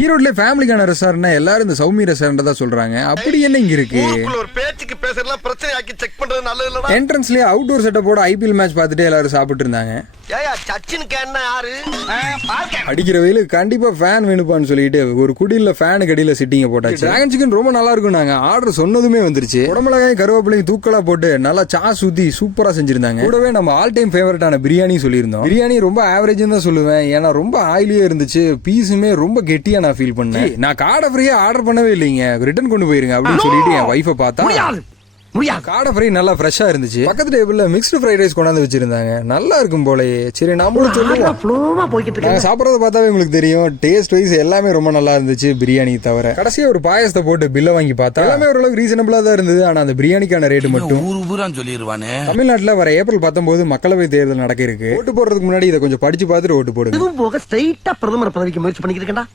ஈரோட்ல ஃபேமிலிக்கான ரெஸ்டாரண்ட் எல்லாரும் இந்த சௌமி ரெஸ்டாரண்ட் தான் சொல்றாங்க. அப்படி என்ன இங்க இருக்கு? ஒரு பேச்சுக்கு பேசறலாம் பிரச்சனை ஆக்கி செக் பண்றது நல்லது இல்லடா. என்ட்ரன்ஸ்லயே அவுட்டோர் செட்டப்போட ஐபிஎல் மேட்ச் பார்த்துட்டு எல்லாரும் சாப்பிட்டு இருந்தாங்க. ஏயா சச்சின் கேன்னா யாரு? அடிக்கிற வெயிலுக்கு கண்டிப்பா ஃபேன் வேணுப்பான்னு சொல்லிட்டு ஒரு குடியில ஃபேனுக்கு அடியில சிட்டிங்க போட்டாச்சு. டிராகன் சிக்கன் ரொம்ப நல்லா இருக்கும். நாங்க ஆர்டர் சொன்னதுமே வந்துருச்சு. உடம்புலகாயும் கருவேப்பிலையும் தூக்கலா போட்டு நல்லா சாஸ் ஊத்தி சூப்பரா செஞ்சிருந்தாங்க. கூடவே நம்ம ஆல் டைம் ஃபேவரட்டான பிரியாணி சொல்லியிருந்தோம். பிரியாணி ரொம்ப ஆவரேஜ் தான் சொல்லுவேன். ஏன்னா ரொம்ப ஆயிலியா இருந்துச்சு. பீஸுமே ரொம்ப கெட்டியா நான் ஃபீல் பண்ணேன். நான் காடை ஃப்ரீயா ஆர்டர் பண்ணவே இல்லைங்க. ரிட்டர்ன் கொண்டு போயிருங்க அப்படின்னு சொல்லிட்டு என் வைஃபை பார்த்தா காடை ஃப்ரை நல்லா ஃப்ரெஷ்ஷா இருந்துச்சு. பக்கத்து டேபிள்ல மிக்ஸ்டு ஃப்ரைட் ரைஸ் கொண்டாந்து வச்சிருந்தாங்க. நல்லா இருக்கும் போலயே. சரி நம்மளும் சொல்லுவோம். நாங்க சாப்பிடறத பார்த்தாவே உங்களுக்கு தெரியும். டேஸ்ட் வைஸ் எல்லாமே ரொம்ப நல்லா இருந்துச்சு பிரியாணி தவிர. கடைசியா ஒரு பாயசத்தை போட்டு பில்ல வாங்கி பார்த்தா எல்லாமே ஓரளவுக்கு ரீசனபிளா தான் இருந்தது. ஆனா அந்த பிரியாணிக்கான ரேட் மட்டும் சொல்லிடுவானே. தமிழ்நாட்டுல வர ஏப்ரல் 19 மக்களவை தேர்தல் நடக்க இருக்கு. ஓட்டு போடுறதுக்கு முன்னாடி இதை கொஞ்சம் படிச்சு பார்த்துட்டு ஓட்டு போடுங்க. போக ஸ்ட்ரைட்டா பிரதமர் பதவிக்கு முயற்சி பண்ணிக்கிட்டு இருக்கேன்டா.